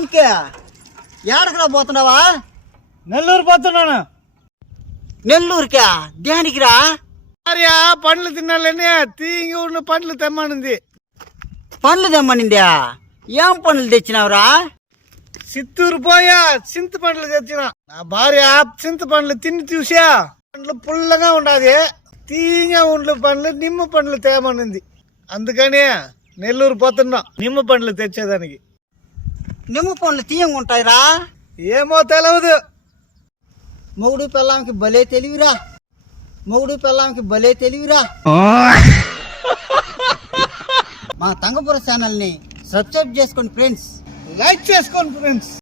రామ్కే ఏడకరా పోతున్నావా? నెల్లూరు పోతున్నాను. నెల్లూరుకా? దేనికిరా? భార్య పండ్లు తినాలని తీగి ఉన్న పండ్లు తెమ్మనింది. పండ్లు తెమ్మనిందా? ఏం పండ్లు తెచ్చినావురా? చిత్తూరు పోయా చింత పండ్లు తెచ్చిన. నా భార్య చింత పండ్లు తిని చూసా పండ్లు పుల్లగా ఉండాది, తీగా ఉండ్ల పండ్లు నిమ్మ పండ్లు తేమనింది. అందుకని నెల్లూరు పోతున్నా నిమ్మ పండ్లు తెచ్చేదానికి. నిమ్మ పండ్లు తీయంగా ఉంటాయిరా? ఏమో తెలియదు. మొగుడు పెళ్ళాంకి భలే తెలివిరా, మొగుడు పెళ్ళాంకి భలే తెలివిరా. మా తంగపుర ఛానల్ని సబ్స్క్రైబ్ చేసుకోండి ఫ్రెండ్స్. లైక్ చేసుకోండి ఫ్రెండ్స్.